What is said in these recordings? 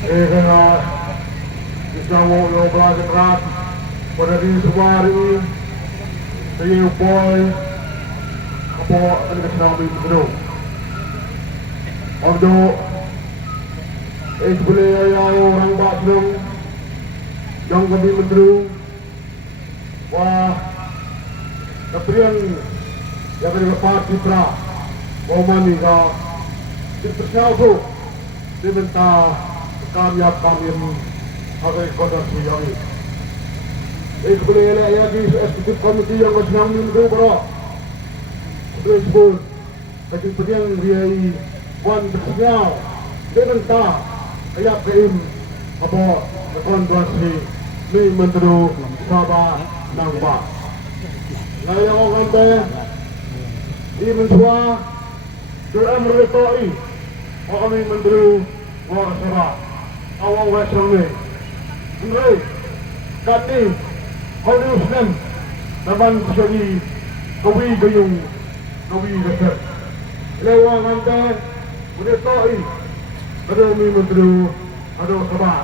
Kena Isyamu yang belajar berat pada diri semua hari ini. Saya upaya apa yang kita kami betul. Untuk boleh yang orang baca yang kami betul. Wah, keprian yang kami dapat citra Omani ka dipercaya tu diminta kami akan kodam siang ini. Boleh lagi eksekutif komiti yang sedang minggu berok. Sebelum kemudian dia wan bersenyal diminta ayat keim apa konversi ni menteri Sabah Nangba. Saya orang teh di mensua dalam retoi kami menteri Sabah awal wesong ni. Ini kami Muslim naman sekali kawi gayung kawi gasar. Lewat anda retoi ada menteri ada Sabah.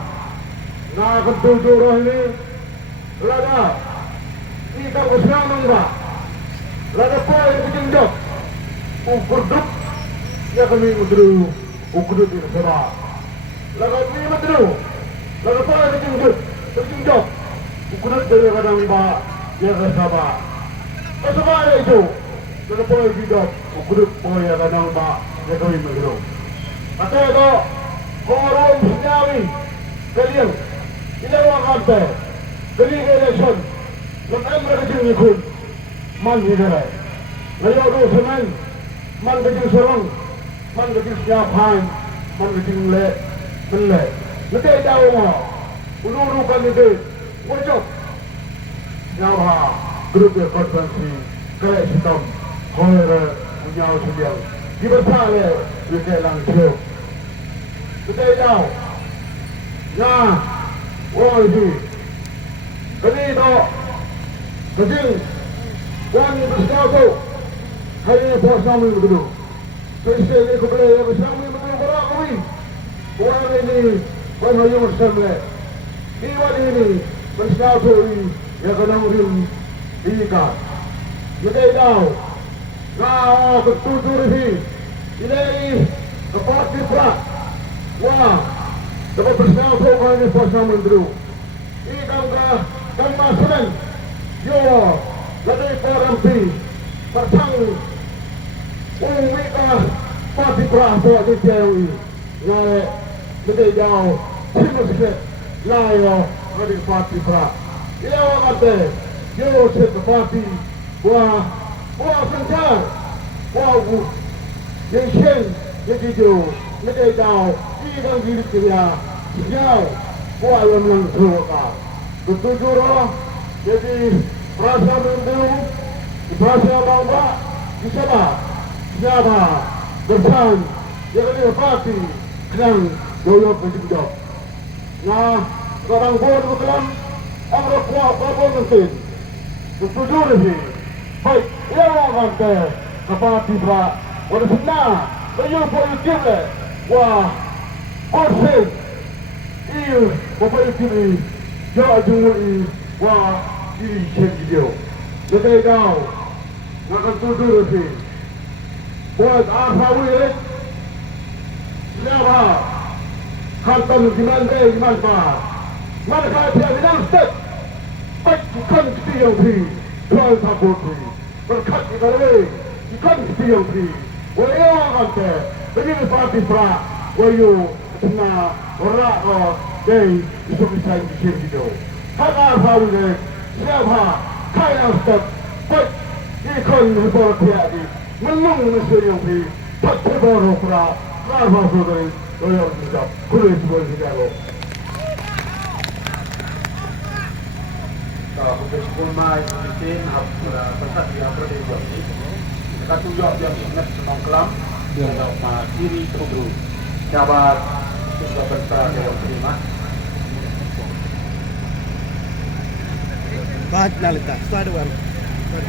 Nak ketujuh ini lada kita bersama Nangba. Lada poin kejenjok ukur duk ya kami menteri ukur duk di Sabah. Lada kami menteri lada poin kejenjok ukur duk dari Nangba ya ke Sabah. Sabah itu lada poin kejenjok ukur duk poin ya ke Nangba ya kami menteri. Kata itu orang senyawi kalian ini orang kata beli election lepas mereka jengikun man hidup. Lalu tu semen man kecil serong, man kecil siapan, man kecil le. Nanti tahu mah, ulu kan itu wajib. Nyawa grup konferensi kerja sistem kore punya usulan. Dibesarkan juga langsung. Nanti tahu, nah, orang itu, kali itu kecil. Wan bersatu hanya bersama begitu. Sesuai ini kepada bersama begitu berak kami. Orang ini hanya bersama. Iwan ini bersatu ini yang kena murim ikat. Kita tahu. Nah ketujuh ini ini kepati berat. Wah dapat bersatu hanya bersama begitu. Ini kan masalah. Yo. Jadi korampi pertang umika pati praho di tewi ngai mede jauh simuske layo ngadi pati pra ia wakate yo set pati buah senjar buah yenchen jadi jo mede jauh ikan diri kia jauh buah yang suka ketujuh jadi Rasa mendung, rasa bangga, siapa bersan, jangan dipati, kelang doyok berjumpa. Nah, orang bodoh berkelam, orang kuat berbuat mesin. Setuju lagi. Baik, ia orang kata, kepati berak, walau senang, bayar politik le, wah, mesin, ia politik ni, jangan jumpa wah. Ini video. Kita tahu, nak tuduh lagi. Buat apa boleh? Siapa? Kantor di mana? Mana kaya bilang step. Baik bukan yang di jual sabut di. Berkat kita lagi, bukan yang di. Boleh orang kata, begini parti pra, wayu, senang, orang day itu bisa di video. Apa boleh? Siapa kaya step baik ikon report lagi menung mesin yang di pasti baru pra apa sudah doyok sudah kulit sudah lo. Kalau kita mai mesin apa pesat dia pergi buat ini. Kita tunjuk yang sangat senang kelam dia nak kiri terus. Sahabat sudah berserah yang terima. Bahat lalita, start one.